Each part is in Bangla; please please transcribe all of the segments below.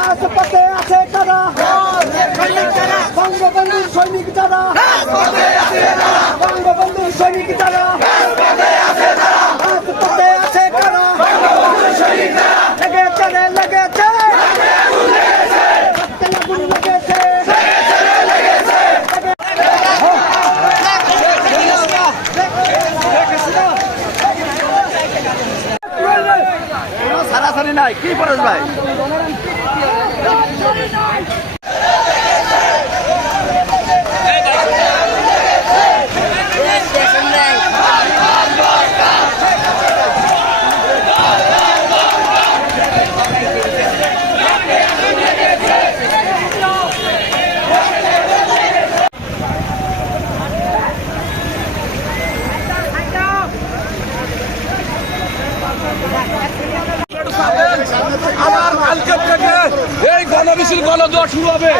রাজপথে আছে তারা বঙ্গবন্ধুর সৈনিক তারা বঙ্গবন্ধুর সৈনিক তারা রাজপথে সারাসারি নাই কি পরেশ ভাই Not 29! মিছিল গণজোয়ার শুরু হবে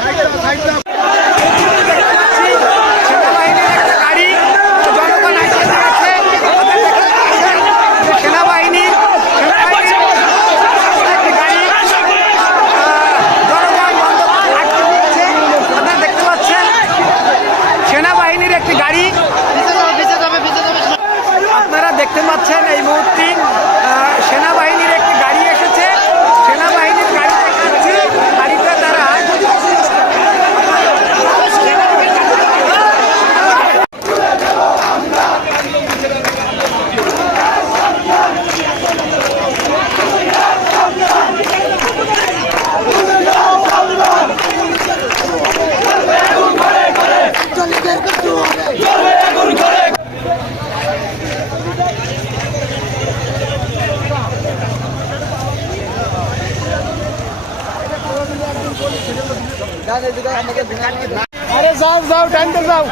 আরে যাও যাও টাইম যাও